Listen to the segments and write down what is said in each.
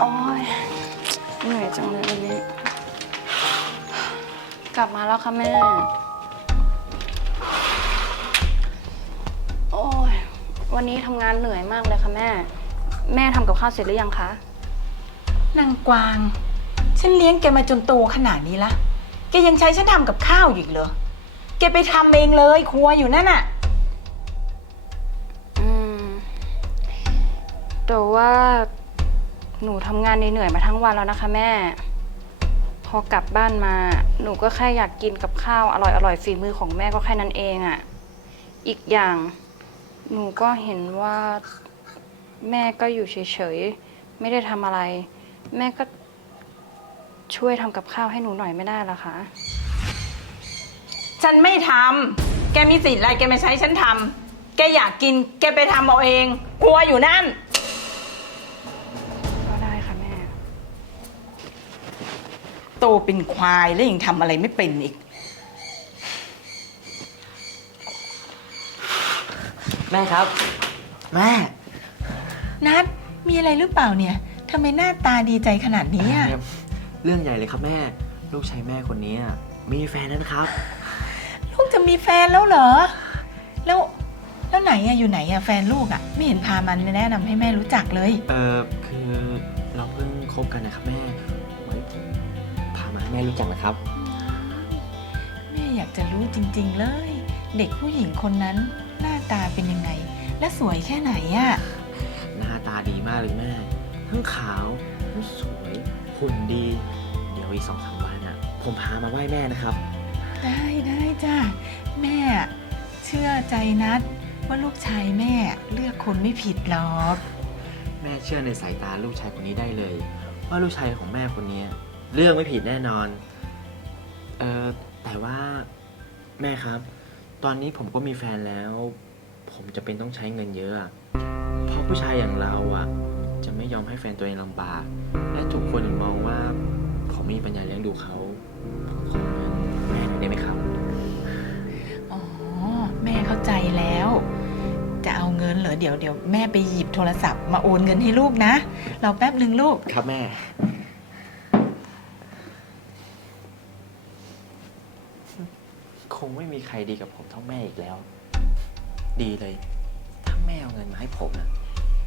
โอ้ยเหนื่อยจังเลยวันนี้ กลับมาแล้วค่ะแม่ โอ้ยวันนี้ทำงานเหนื่อยมากเลยค่ะแม่ แม่ทำกับข้าวเสร็จหรือยังคะ นางกวาง ฉันเลี้ยงแกมาจนโตขนาดนี้ละ แกยังใช้ฉันทำกับข้าวอยู่อีกเหรอ แกไปทำเองเลยครัวอยู่นั่นน่ะ อืม แต่ว่า หนูทำงานเหนื่อยๆมาทั้งวันแล้วนะคะแม่ พอกลับบ้านมา หนูก็แค่อยากกินกับข้าวอร่อยๆฝีมือของแม่ก็แค่นั้นเองอะ่ะ อีกอย่าง หนูก็เห็นว่าแม่ก็อยู่เฉยๆ ไม่ได้ทำอะไร แม่ก็ช่วยทำกับข้าวให้หนูหน่อยไม่ได้เหรอคะ ฉันไม่ทำ แกมีสิทธิ์อะไรแกมาใช้ฉันทำ แกอยากกิน แกไปทำเอาเองครัวอยู่นั่น โตเป็นควายแล้วยังทำอะไรไม่เป็นอีก แม่ครับ แม่นัดมีอะไรหรือเปล่าเนี่ยทำไมหน้าตาดีใจขนาดนี้อะเรื่องใหญ่เลยครับแม่ ลูกชายแม่คนนี้อะมีแฟนนั้นครับ ลูกจะมีแฟนแล้วเหรอ แล้วแล้วไหนอะอยู่ไหนอะแฟนลูกอะไม่เห็นพามันแนะนำให้แม่รู้จักเลย เออคือเราเพิ่งคบกันนะครับแม่ไว้ผมพามาให้ แม่รู้จักนะครับ แม่อยากจะรู้จริงๆเลย เด็กผู้หญิงคนนั้นหน้าตาเป็นยังไง และสวยแค่ไหนอะหน้าตาดีมากเลยแม่ ทั้งขาวทั้งสวยหุ่นดี เดี๋ยวอีกสองสามวันอะ ผมพามาไหว้แม่นะครับ ได้ได้จ้าแม่เชื่อใจนัดว่าลูกชายแม่เลือกคนไม่ผิดหรอก แม่เชื่อในสายตาลูกชายคนนี้ได้เลย ว่าลูกชายของแม่คนนี้ เลือกไม่ผิดแน่นอน เออแต่ว่าแม่ครับ ตอนนี้ผมก็มีแฟนแล้ว ผมจะเป็นต้องใช้เงินเยอะอะเพราะผู้ชายอย่างเราอะ จะไม่ยอมให้แฟนตัวเองลำบาก และถูกคนอื่นมองว่าผมไม่มีปัญญาเลี้ยงดูเขาผมขอเงินแม่หน่อยได้ไหมครับ อ๋อ แม่เข้าใจแล้ว จะเอาเงินเหรอเดี๋ยวเดี๋ยวแม่ไปหยิบโทรศัพท์มาโอนเงินให้ลูกนะรอแป๊บหนึ่งลูก ครับแม่ คงไม่มีใครดีกับผมเท่าแม่อีกแล้ว ดีเลย ถ้าแม่เอาเงินมาให้ผมนะ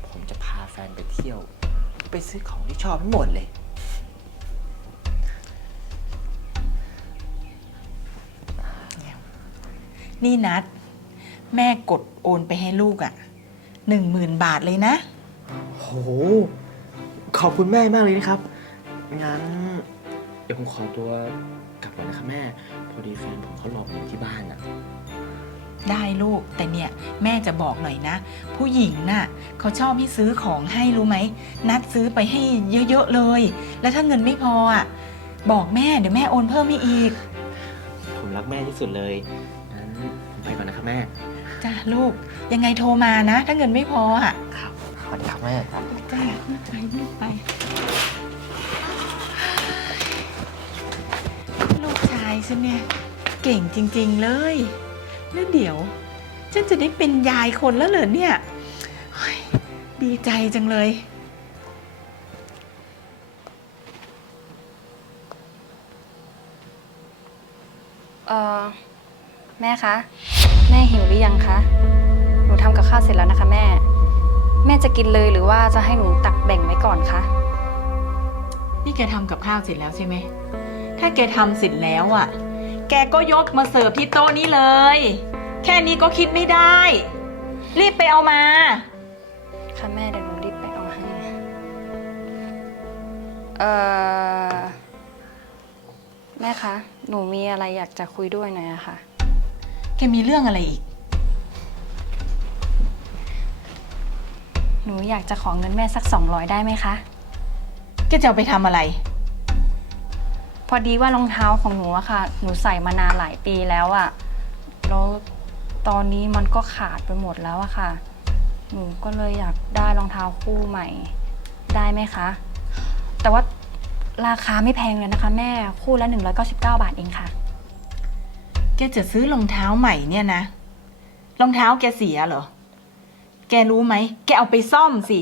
ผมจะพาแฟนไปเที่ยว ไปซื้อของที่ชอบทั้งหมดเลย นี่นัด แม่กดโอนไปให้ลูกอะ่ะหนึ่งหมื่นบาทเลยนะ โห ขอบคุณแม่มากเลยนะครับ งั้น เดี๋ยวผมขอตัวกลับก่อนนะครับแม่ พอดีแฟนผมเขารอผมอยู่ที่บ้านอะ ได้ลูกแต่เนี่ยแม่จะบอกหน่อยนะ ผู้หญิงน่ะเขาชอบให้ซื้อของให้รู้ไหม นัดซื้อไปให้เยอะๆเลย แล้วถ้าเงินไม่พออะบอกแม่เดี๋ยวแม่โอนเพิ่มให้อีกผมรักแม่ที่สุดเลยงั้นผมไปก่อนนะครับแม่ จ้าลูก ยังไงโทรมานะ ถ้าเงินไม่พออะครับสวัสดีครับแม่ครับจ้าไม่ไปไม่ไป ฉันเนี่ย เก่งจริงๆเลย แล้วเดี๋ยว ฉันจะได้เป็นยายคนแล้วเหรอเนี่ยเฮ้ยดีใจจังเลย เออแม่คะ แม่หิวหรือยังคะ หนูทำกับข้าวเสร็จแล้วนะคะแม่ แม่จะกินเลยหรือว่าจะให้หนูตักแบ่งไว้ก่อนคะ นี่แกทำกับข้าวเสร็จแล้วใช่ไหม ถ้าแกทำเสร็จแล้วอะ แกก็ยกมาเสิร์ฟที่โต๊ะนี้เลย แค่นี้ก็คิดไม่ได้ รีบไปเอามา ค่ะแม่เดี๋ยวหนูรีบไปเอาให้ เอ่อ แม่คะ หนูมีอะไรอยากจะคุยด้วยหน่อยอะค่ะ แกมีเรื่องอะไรอีก หนูอยากจะขอเงินแม่สัก 200 ได้ไหมคะ แกจะเอาไปทำอะไร พอดีว่ารองเท้าของหนูอะค่ะ หนูใส่มานานหลายปีแล้วอะแล้วตอนนี้มันก็ขาดไปหมดแล้วอะค่ะ หนูก็เลยอยากได้รองเท้าคู่ใหม่ ได้ไหมคะ แต่ว่าราคาไม่แพงเลยนะคะ แม่คู่ละ 199 บาทเองค่ะ แกจะซื้อรองเท้าใหม่เนี่ยนะ รองเท้าแกเสียเหรอ แกรู้ไหม แกเอาไปซ่อมสิ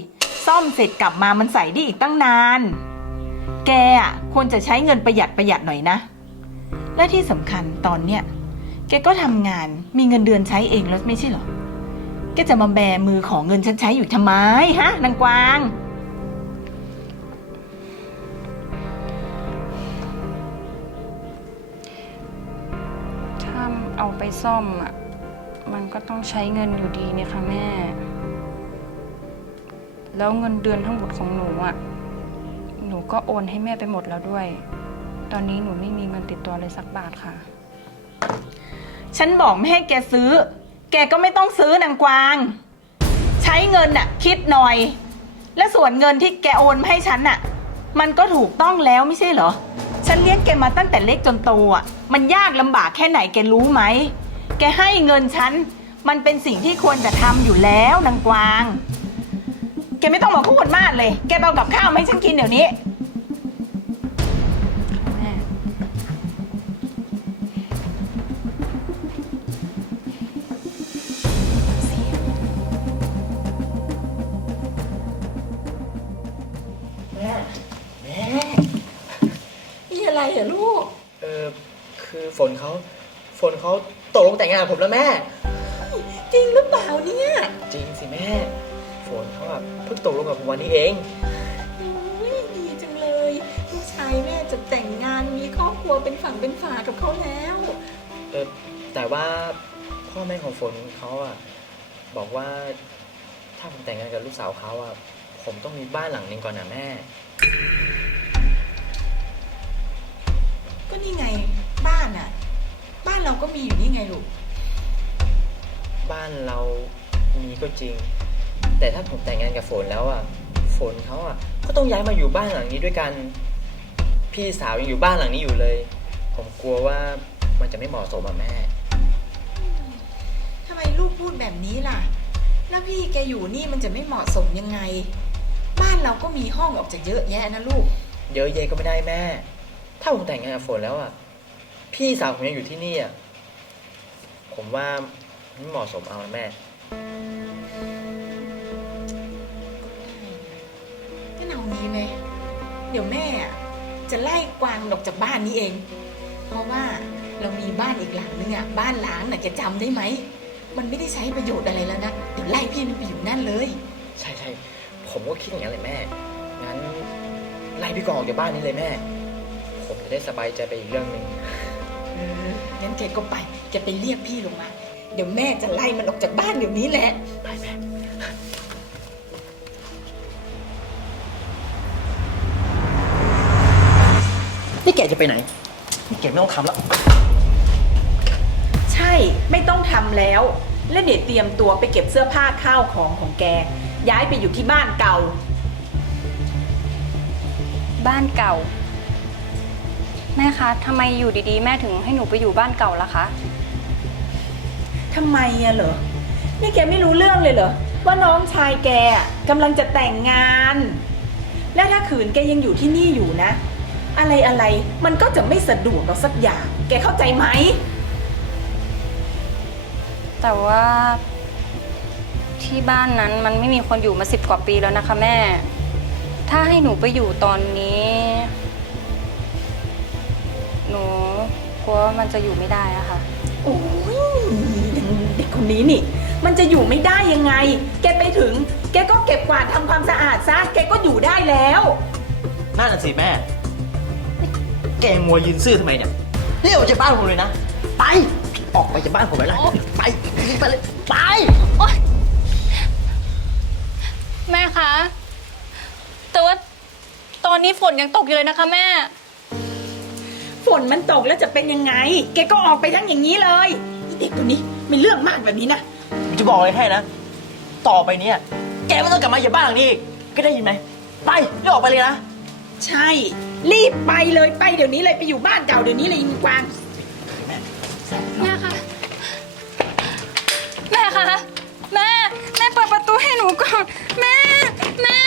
ซ่ซ่อมเสร็จกลับมามันใส่ได้อีกตั้งนาน แกอะควรจะใช้เงินประหยัดประหยัดหน่อยนะ และที่สำคัญตอนเนี้ยแกก็ทำงานมีเงินเดือนใช้เองแล้วไม่ใช่เหรอ แกจะมาแบมือของเงินฉันใช้อยู่ทำไมฮะนางกวาง ถ้าเอาไปซ่อมอะ มันก็ต้องใช้เงินอยู่ดีเนี่ยค่ะแม่ แล้วเงินเดือนทั้งหมดของหนูอะ หนูก็โอนให้แม่ไปหมดแล้วด้วย ตอนนี้หนูไม่มีเงินติดตัวเลยสักบาทค่ะ ฉันบอกไม่ให้แกซื้อ แกก็ไม่ต้องซื้อนางกวาง ใช้เงินน่ะ คิดหน่อย และส่วนเงินที่แกโอนมาให้ฉันน่ะ มันก็ถูกต้องแล้วไม่ใช่เหรอ ฉันเลี้ยงแกมาตั้งแต่เล็กจนโตอะ มันยากลำบากแค่ไหนแกรู้ไหม แกให้เงินฉัน มันเป็นสิ่งที่ควรจะทำอยู่แล้วนางกวาง แกไม่ต้องมาพูดมากเลย แกเอากับข้าวมาให้ฉันกินเดี๋ยวนี้แม่นี่อะไรเหรอลูก เออคือฝนเขาฝนเขาตกลงแต่งงานกับผมแล้วแม่ จริงหรือเปล่าเนี่ย จริงสิแม่ เขาแบบเพิ่งตกลงกับผมวันนี้เอง อุ๊ยดีจังเลยลูกชายแม่จะแต่งงานมีครอบครัวเป็นฝั่งเป็นฝากับเขาแล้ว เออแต่ว่าพ่อแม่ของฝนเขาอะบอกว่าถ้าผมแต่งงานกับลูกสาวเขาอะผมต้องมีบ้านหลังหนึงก่อนนะแม่ ก็นี่ไงบ้านอะ บ้านเราก็มีอยู่นี่ไงลูก บ้านเรามีก็จริง แต่ถ้าผมแต่งงานกับฝนแล้วอะฝนเขาอะก็ต้องย้ายมาอยู่บ้านหลังนี้ด้วยกัน พี่สาวยังอยู่บ้านหลังนี้อยู่เลย ผมกลัวว่ามันจะไม่เหมาะสมอะแม่ ทำไมลูกพูดแบบนี้ล่ะ แล้วพี่แกอยู่นี่มันจะไม่เหมาะสมยังไง บ้านเราก็มีห้องออกจะเยอะแยะนะลูก เยอะแยะก็ไม่ได้แม่ ถ้าผมแต่งงานกับฝนแล้วอะพี่สาวผมยังอยู่ที่นี่อะผมว่าไม่เหมาะสมเอานะแม่ เดี๋ยวแม่อะจะไล่กวางออกจากบ้านนี้เอง เพราะว่าเรามีบ้านอีกหลังนึงอะบ้านล้างน่ะแกจำได้ไหม มันไม่ได้ใช้ประโยชน์อะไรแล้วนะเดี๋ยวไล่พี่มันไปอยู่นั่นเลย ใช่ใช่ผมก็คิดอย่างนั้นเลยแม่งั้นไล่พี่กองออกจากบ้านนี้เลยแม่ ผมจะได้สบายใจไปอีกเรื่องหนึ่งเอองั้นแกก็ไปแกไปเรียกพี่ลงมา เดี๋ยวแม่จะไล่มันออกจากบ้านเดี๋ยวนี้แหละไปแม่ นี่แกจะไปไหน นี่แกไม่ต้องทำแล้ว ใช่ไม่ต้องทำแล้ว และเดี๋ยวเตรียมตัวไปเก็บเสื้อผ้าข้าวของของแก ย้ายไปอยู่ที่บ้านเก่า บ้านเก่า แม่คะทำไมอยู่ดีๆ แม่ถึงให้หนูไปอยู่บ้านเก่าล่ะคะ ทำไมอะเหรอ นี่แกไม่รู้เรื่องเลยเหรอ ว่าน้องชายแกอะกำลังจะแต่งงาน และถ้าขืนแกยังอยู่ที่นี่อยู่นะ อะไรอะไรๆมันก็จะไม่สะดวกหรอกสักอย่าง แกเข้าใจไหม แต่ว่าที่บ้านนั้นมันไม่มีคนอยู่มาสิบกว่าปีแล้วนะคะแม่ ถ้าให้หนูไปอยู่ตอนนี้ หนูกลัวว่ามันจะอยู่ไม่ได้อะค่ะ โอ้ยเด็กคนนี้นี่ มันจะอยู่ไม่ได้ยังไง แกไปถึง แกก็เก็บกวาดทำความสะอาดซะ แกก็อยู่ได้แล้ว นั่นน่ะสิแม่นี่ แกมัวยืนซื่อทำไมเนี่ยเรียกออกจากบ้านผมเลยนะ ไป ออกไปจากบ้านผมเลยนะ ไป ไปเลย ไปแม่คะ แต่ว่าตอนนี้ฝนยังตกอยู่เลยนะคะแม่ ฝนมันตกแล้วจะเป็นยังไง แกก็ออกไปทั้งอย่างนี้เลยไอ้เด็กคนนี้ไม่เรื่องมากแบบนี้นะผมจะบอกเลยให้นะ ต่อไปเนี่ย แกไม่ต้องกลับมาอย่าบ้านหลังนี้อีกก็ได้ยินไหม ไปรีบออกไปเลยนะ ใช่ รีบไปเลยไปเดี๋ยวนี้เลยไปอยู่บ้านเก่าเดี๋ยวนี้เลยอิงกวางแม่คะแม่คะแม่ แม่เปิดประตูให้หนูก่อน แม่ แม่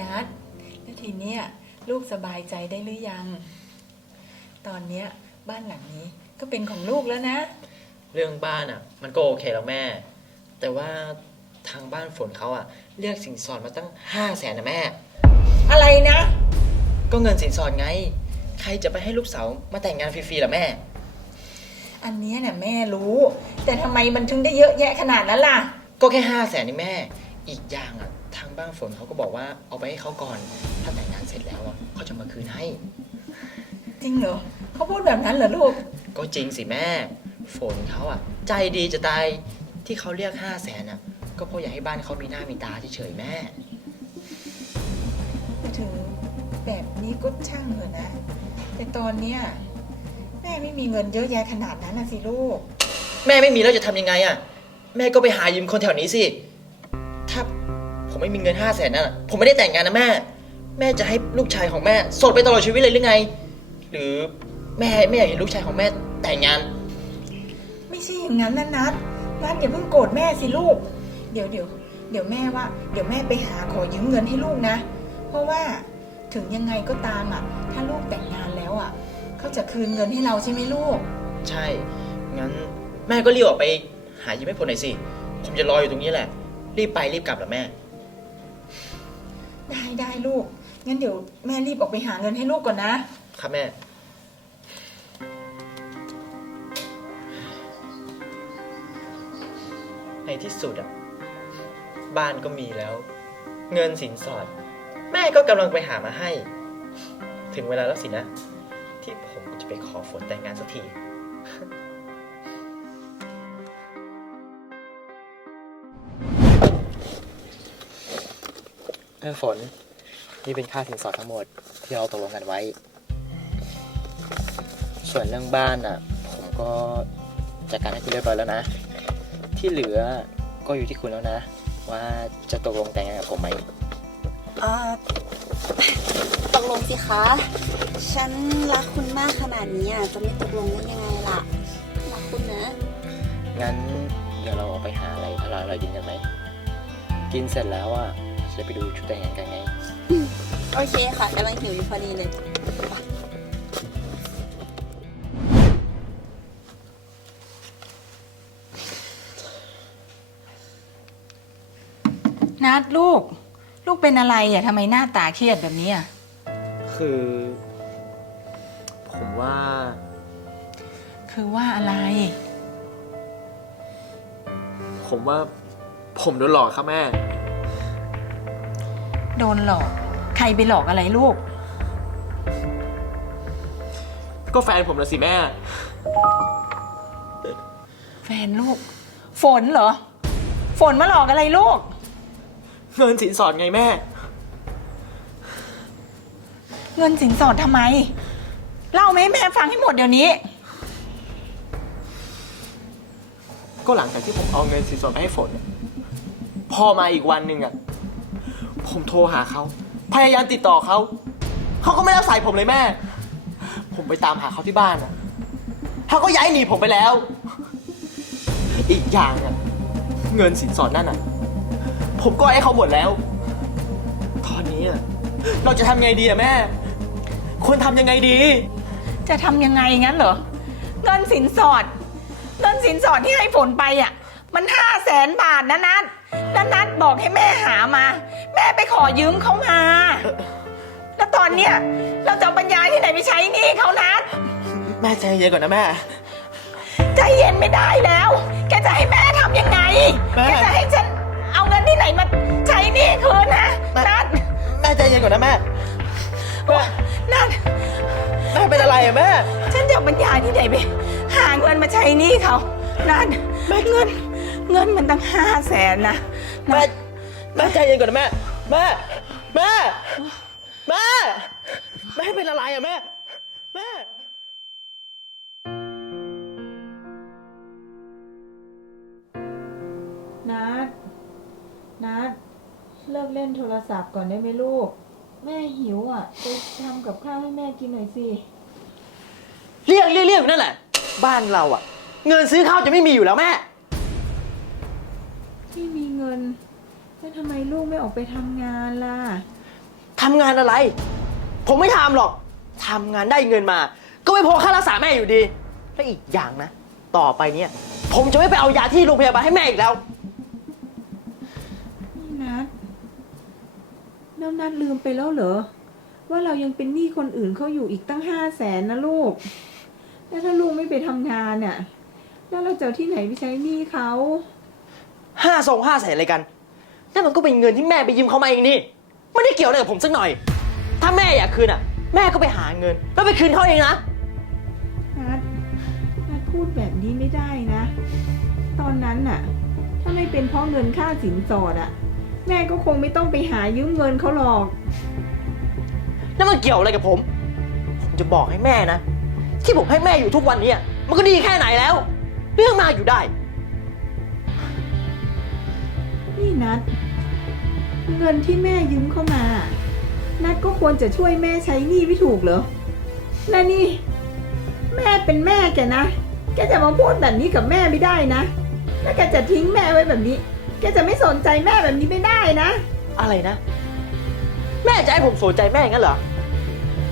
นัดแล้วทีเนี้ยลูกสบายใจได้หรือยัง ตอนเนี้ยบ้านหลังนี้ก็เป็นของลูกแล้วนะ เรื่องบ้านอะ มันก็โอเคแล้วแม่ แต่ว่าทางบ้านฝนเขาอะ เรียกสินสอดมาตั้งห้าแสนนะแม่ อะไรนะ ก็เงินสินสอดไง ใครจะไปให้ลูกสาวมาแต่งงานฟรีๆล่ะแม่ อันเนี้ยน่ะแม่รู้ แต่ทำไมมันถึงได้เยอะแยะขนาดนั้นล่ะ ก็แค่ห้าแสนนี่แม่ อีกอย่างอะทางบ้านฝนเขาก็บอกว่าเอาไปให้เขาก่อน ถ้าแต่งงานเสร็จแล้วอะเขาจะมาคืนให้ จริงเหรอเขาพูดแบบนั้นเหรอลูก ก็จริงสิแม่ ฝนเขาอะ ใจดีจะตายที่เขาเรียกห้าแสนอะ ก็เพราะอยากให้บ้านเขามีหน้ามีตาเฉยๆแม่ ถึงแบบนี้ก็ช่างเถอะนะ แต่ตอนเนี้ย แม่ไม่มีเงินเยอะแยะขนาดนั้นนะสิลูก แม่ไม่มีแล้วจะทำยังไงอะ แม่ก็ไปหายืมคนแถวนี้สิ ถ้าผมไม่มีเงินห้าแสนนั่นอะผมไม่ได้แต่งงานนะแม่ แม่จะให้ลูกชายของแม่โสดไปตลอดชีวิตเลยหรือไง หรือแม่ไม่อยากเห็นลูกชายของแม่แต่งงาน ไม่ใช่อย่างนั้นนะนัดนัดอย่าเพิ่งโกรธแม่สิลูก เดี๋ยวเดี๋ยวเดี๋ยวแม่ว่า เดี๋ยวแม่ไปหาขอยืมเงินให้ลูกนะ เพราะว่าถึงยังไงก็ตามอะ ถ้าลูกแต่งงานแล้วอะ เขาจะคืนเงินให้เราใช่ไหมลูก ใช่ งั้นแม่ก็รีบออกไปหายืมให้ผมหน่อยสิ ผมจะรออยู่ตรงนี้แหละ รีบไปรีบกลับเหรอแม่ ได้ได้ลูก งั้นเดี๋ยวแม่รีบออกไปหาเงินให้ลูกก่อนนะ ครับแม่ ในที่สุดอะบ้านก็มีแล้ว เงินสินสอด แม่ก็กำลังไปหามาให้ ถึงเวลาแล้วสินะ ที่ผมจะไปขอฝนแต่งงานสักทีเออฝน นี่เป็นค่าสินสอดทั้งหมดที่เราตกลงกันไว้ ส่วนเรื่องบ้านอะ ผมก็จัดการให้คุณเรียบร้อยแล้วนะ ที่เหลือก็อยู่ที่คุณแล้วนะ ว่าจะตกลงแต่งงานกับผมไหมเอ่อ ตกลงสิคะ ฉันรักคุณมากขนาดนี้อะจะไม่ตกลงได้ยังไงล่ะ รักคุณนะ งั้นเดี๋ยวเราออกไปหาอะไรอร่อยๆกินกันไหม กินเสร็จแล้วอะจะไปดูชุดแต่งงานกันไง โอเคค่ะกำลังหิวอยู่พอดีเลย นัดลูก ลูกเป็นอะไรอะทำไมหน้าตาเครียดแบบนี้อะคือ ผมว่า คือว่าอะไร ผมว่า ผมโดนหลอกครับแม่ โดนหลอก ใครไปหลอกอะไรลูก ก็แฟนผมละสิแม่ แฟนลูก ฝนเหรอ ฝนมาหลอกอะไรลูก เงินสินสอดไงแม่ เงินสินสอดทำไม เล่าไหมาให้แม่ฟังให้หมดเดี๋ยวนี้ ก็หลังจากที่ผมเอาเงินสินสอดไปให้ฝนเนี่ยพอมาอีกวันหนึ่งอะ ผมโทรหาเขา พยายามติดต่อเขา เขาก็ไม่รับสายผมเลยแม่ ผมไปตามหาเขาที่บ้านอะเขาก็ย้ายหนีผมไปแล้ว อีกอย่างอะ เงินสินสอดนั่นอะ ผมก็ให้เขาหมดแล้ว ตอนนี้อะเราจะทำไงดีอะแม่ ควรทำยังไงดี จะทำยังไงงั้นเหรอ เงินสินสอด เงินสินสอดที่ให้ฝนไปอะ มันห้าแสนบาทนะนัดแล้วนัดบอกให้แม่หามา แม่ไปขอยืมเขามา แล้วตอนเนี้ยเราจะเอาปัญญาที่ไหนไปใช้หนี้เขานัดแม่ใจเย็นก่อนนะแม่ ใจเย็นไม่ได้แล้ว แกจะให้แม่ทำยังไง แม่ แกจะให้ฉันเอาเงิน ที่ไหนมาใช้หนี้คืนนะแม่ นัดแม่ใจเย็นก่อนนะแม่แม่นัดแม่เป็นอะไรอะแม่ ฉันจะเอาปัญญาที่ไหนไปหาเงินมาใช้หนี้เขานัดเงิน เงินมันตั้งห้าแสนนะแม่แม่ใจเย็นก่อนนะแม่แม่แม่แม่แม่เป็นอะไรอะแม่แม่ เลิกเล่นโทรศัพท์ก่อนได้ไหมลูก แม่หิวอะไปทำกับข้าวให้แม่กินหน่อยสิ เรียกเรียกเรียกอยู่นั่นแหละ บ้านเราอะเงินซื้อข้าวจะไม่มีอยู่แล้วแม่ไม่มีเงินแล้วทำไมลูกไม่ออกไปทำงานล่ะ ทำงานอะไร ผมไม่ทำหรอก ทำงานได้เงินมา ก็ไม่พอค่ารักษาแม่อยู่ดี และอีกอย่างนะ ต่อไปเนี่ย ผมจะไม่ไปเอายาที่โรงพยาบาลให้แม่อีกแล้ว นี่นัด แล้วนัดลืมไปแล้วเหรอ ว่าเรายังเป็นหนี้คนอื่นเขาอยู่อีกตั้งห้าแสนนะลูก แล้วถ้าลูกไม่ไปทำงานน่ะ แล้วเราจะเอาที่ไหนไปใช้หนี้เขา ห้าทรงห้าแสนอะไรกัน นั่นมันก็เป็นเงินที่แม่ไปยืมเขามาเองนี่ ไม่ได้เกี่ยวอะไรกับผมสักหน่อย ถ้าแม่อยากคืนอะ แม่ก็ไปหาเงิน แล้วไปคืนเขาเองนะ นัดนัดพูดแบบนี้ไม่ได้นะ ตอนนั้นน่ะ ถ้าไม่เป็นเพราะเงินค่าสินสอดอะ แม่ก็คงไม่ต้องไปหายืมเงินเขาหรอกแล้วมันเกี่ยวอะไรกับผม ผมจะบอกให้แม่นะ ที่ผมให้แม่อยู่ทุกวันเนี้มันก็ดีแค่ไหนแล้ว เรื่องมากอยู่ได้ นี่นัด เงินที่แม่ยืมเข้ามา นัดก็ควรจะช่วยแม่ใช้หนี้ไม่ถูกเหรอ และนี่ แม่เป็นแม่แกนะ แกจะมาพูดแบบนี้กับแม่ไม่ได้นะ แล้วแกจะทิ้งแม่ไว้แบบนี้ แกจะไม่สนใจแม่แบบนี้ไม่ได้นะ อะไรนะ แม่จะให้ผมสนใจแม่งั้นเหรอ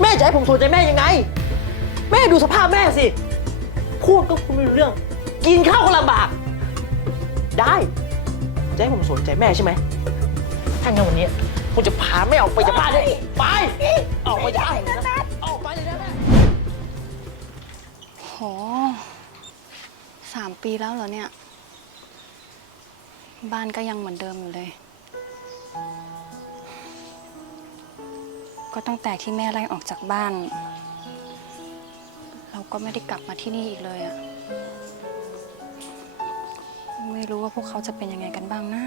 แม่จะให้ผมสนใจแม่ยังไง แม่ดูสภาพแม่สิ พูดก็พูดไม่รู้เรื่อง กินข้าวก็ลำบาก ได้ จะให้ผมสนใจแม่ใช่ไหมถ้างั้นวันนี้ผมจะพาแม่ออกไปจากบ้านเลยไป ออกไปจากบ้านเลยนะออกไปเลยนะแม่ โหสามปีแล้วเหรอเนี่ย บ้านก็ยังเหมือนเดิมอยู่เลย ก็ตั้งแต่ที่แม่ไล่ออกจากบ้าน เราก็ไม่ได้กลับมาที่นี่อีกเลยอะไม่รู้ว่าพวกเขาจะเป็นยังไงกันบ้างนะ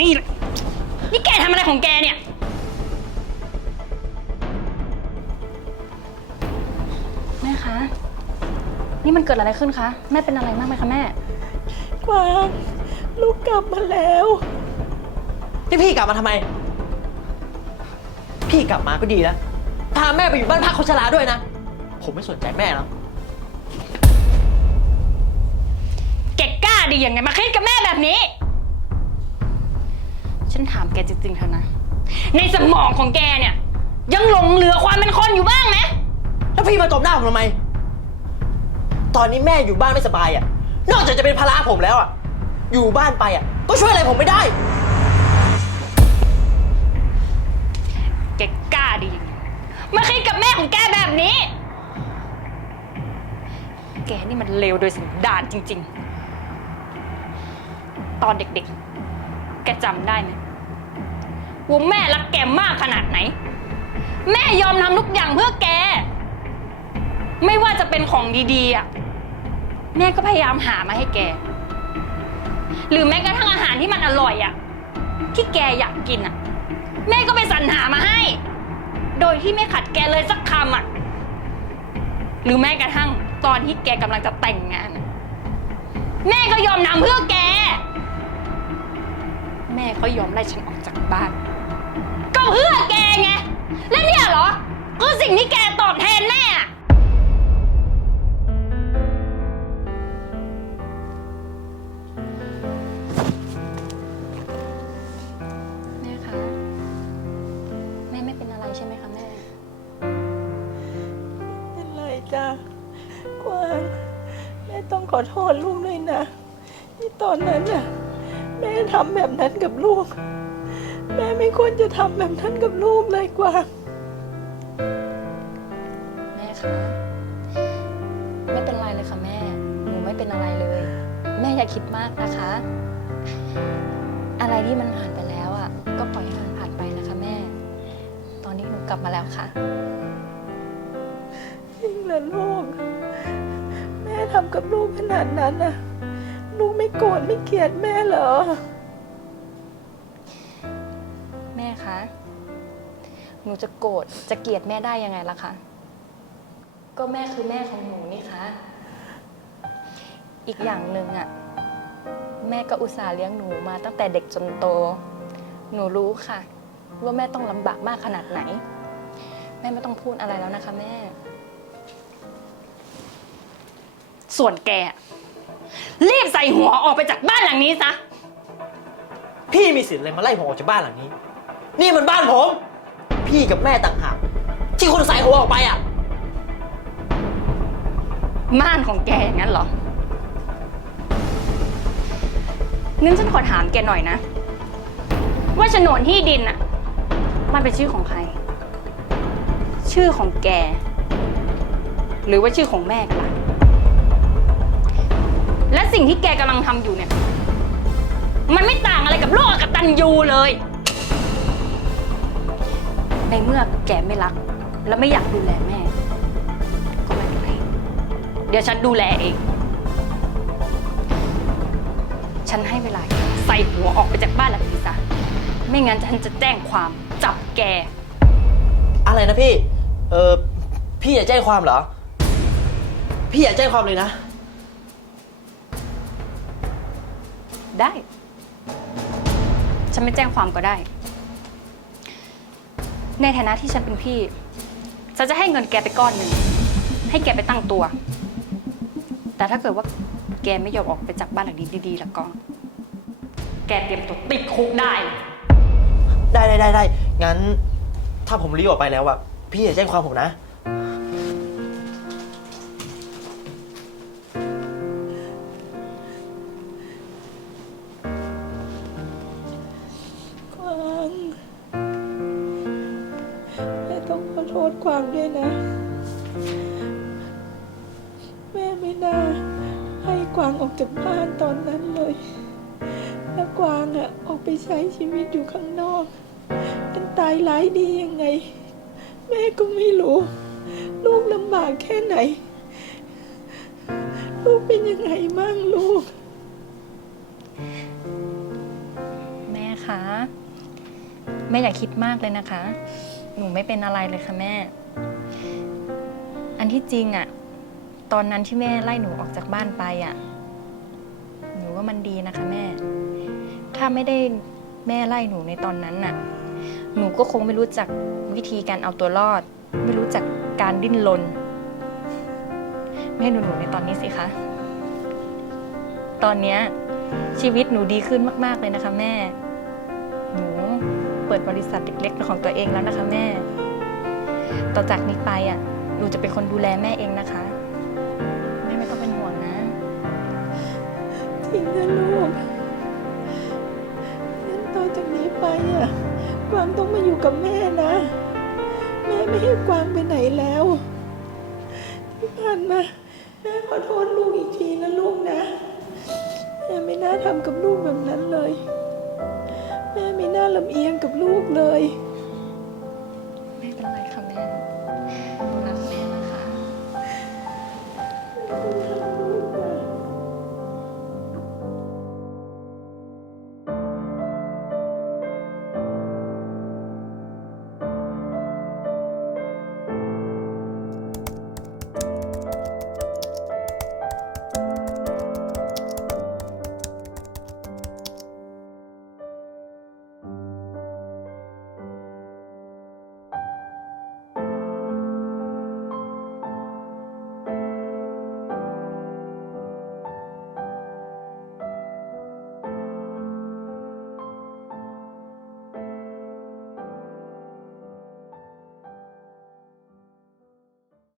นี่นี่แกทำอะไรของแกเนี่ย แม่คะ นี่มันเกิดอะไรขึ้นคะ แม่เป็นอะไรมากไหมคะแม่ กวางลูกกลับมาแล้ว นี่พี่กลับมาทำไม พี่กลับมาก็ดีแล้ว พาแม่ไปอยู่บ้านพักคนชราด้วยนะ ผมไม่สนใจแม่แล้ว แกกล้าดียังไงมาคิดกับแม่แบบนี้ ฉันถามแกจริงๆเถอะนะ ในสมองของแกเนี่ย ยังหลงเหลือความเป็นคนอยู่บ้างไหมแล้วพี่มาตบหน้าผมทำไม ตอนนี้แม่อยู่บ้านไม่สบายอะ่ะ นอกจากจะเป็นภาระผมแล้วอะ่ะ อยู่บ้านไปอะ่ะ ก็ช่วยอะไรผมไม่ได้ แกกล้าดียังไงมาคิดกับแม่ของแกแบบนี้ แกนี่มันเลวโดยสันดานจริงๆ ตอนเด็กๆ แกจำได้ไหม ว่าแม่รักแกมากขนาดไหน แม่ยอมทำทุกอย่างเพื่อแก ไม่ว่าจะเป็นของดีๆอะแม่ก็พยายามหามาให้แก หรือแม้กระทั่งอาหารที่มันอร่อยอะที่แกอยากกินอะ แม่ก็ไปสรรหามาให้ โดยที่ไม่ขัดแกเลยสักคำอะ หรือแม้กระทั่งตอนที่แกกำลังจะแต่งงาน แม่ก็ยอมนำเพื่อแก แม่ก็ยอมไล่ฉันออกจากบ้าน ก็เพื่อแกไง และเนี่ยเหรอ คือสิ่งที่แกตอบแทนแม่อะแม่คะ แม่ไม่เป็นอะไรใช่ไหมคะแม่ เป็นไรจ้ะกวางแม่ต้องขอโทษลูกด้วยนะที่ตอนนั้นน่ะแม่ทำแบบนั้นกับลูกแม่ไม่ควร จะทำแบบนั้นกับลูกเลยกวางแม่คะ ไม่เป็นไรเลยค่ะแม่ หนูไม่เป็นอะไรเลย แม่อย่าคิดมากนะคะ อะไรที่มันผ่านไปแล้วอะ ก็ปล่อยให้มันผ่านไปนะคะแม่ ตอนนี้หนูกลับมาแล้วค่ะนะลูก แม่ทำกับลูกขนาดนั้นน่ะ ลูกไม่โกรธไม่เกลียดแม่เหรอ หนูจะโกรธจะเกลียดแม่ได้ยังไงล่ะคะ ก็แม่คือแม่ของหนูนี่คะ อีกอย่างหนึ่งอะแม่ก็อุตส่าห์เลี้ยงหนูมาตั้งแต่เด็กจนโต หนูรู้ค่ะ ว่าแม่ต้องลำบากมากขนาดไหน แม่ไม่ต้องพูดอะไรแล้วนะคะแม่ ส่วนแก รีบใส่หัวออกไปจากบ้านหลังนี้ซะ พี่มีสิทธิ์อะไรมาไล่ผมออกจากบ้านหลังนี้ นี่มันบ้านผม พี่กับแม่ต่างหากที่คุณใส่หัวออกไปอะ ม่านของแกอย่างนั้นเหรอ งั้นฉันขอถามแกหน่อยนะ ว่าโฉนดที่ดินอะมันเป็นชื่อของใคร ชื่อของแก หรือว่าชื่อของแม่กันล่ะและสิ่งที่แกกำลังทำอยู่เนี่ย มันไม่ต่างอะไรกับโลกอกตันยูเลย ในเมื่อแกไม่รัก และไม่อยากดูแลแม่ ก็ไม่เป็นไรเดี๋ยวฉันดูแลเอง ฉันให้เวลาใส่หัวออกไปจากบ้านหลังนี้ซะไม่งั้นฉันจะแจ้งความจับแก อะไรนะพี่ เออพี่อยากแจ้งความเหรอ พี่อยากแจ้งความเลยนะ ได้ ฉันไม่แจ้งความก็ได้ ในฐานะที่ฉันเป็นพี่ ฉันจะให้เงินแกไปก้อนหนึ่ง ให้แกไปตั้งตัว แต่ถ้าเกิดว่าแกไม่ยอมออกไปจากบ้านหลังนี้ดีๆแล้วก็ แกเตรียมตัวติดคุกได้ ได้ได้ได้ได้งั้น ถ้าผมรีบออกไปแล้วอะพี่อย่าแจ้งความผมนะ โทษกวางด้วยนะ แม่ไม่น่าให้กวางออกจากบ้านตอนนั้นเลย แล้วกวางอะออกไปใช้ชีวิตอยู่ข้างนอก เป็นตายร้ายดียังไง แม่ก็ไม่รู้ ลูกลำบากแค่ไหน ลูกเป็นยังไงบ้างลูก แม่คะ แม่อย่าคิดมากเลยนะคะ หนูไม่เป็นอะไรเลยค่ะแม่ อันที่จริงอะตอนนั้นที่แม่ไล่หนูออกจากบ้านไปอะหนูว่ามันดีนะคะแม่ ถ้าไม่ได้แม่ไล่หนูในตอนนั้นน่ะ หนูก็คงไม่รู้จักวิธีการเอาตัวรอด ไม่รู้จักการดิ้นรนแม่ดูหนูในตอนนี้สิคะ ตอนเนี้ยชีวิตหนูดีขึ้นมาก ๆ เลยนะคะแม่ หนู เปิดบริษัทเล็กๆของตัวเองแล้วนะคะแม่ ต่อจากนี้ไปอะหนูจะเป็นคนดูแลแม่เองนะคะ แม่ไม่ต้องเป็นห่วงนะจริงนะลูกงั้นต่อจากนี้ไปอะกวางต้องมาอยู่กับแม่นะ แม่ไม่ให้กวางไปไหนแล้ว ที่ผ่านมาแม่ขอโทษลูกอีกทีนะลูกนะแม่ไม่น่าทำกับลูกแบบนั้นเลย แม่ไม่น่าลำเอียงกับลูกเลย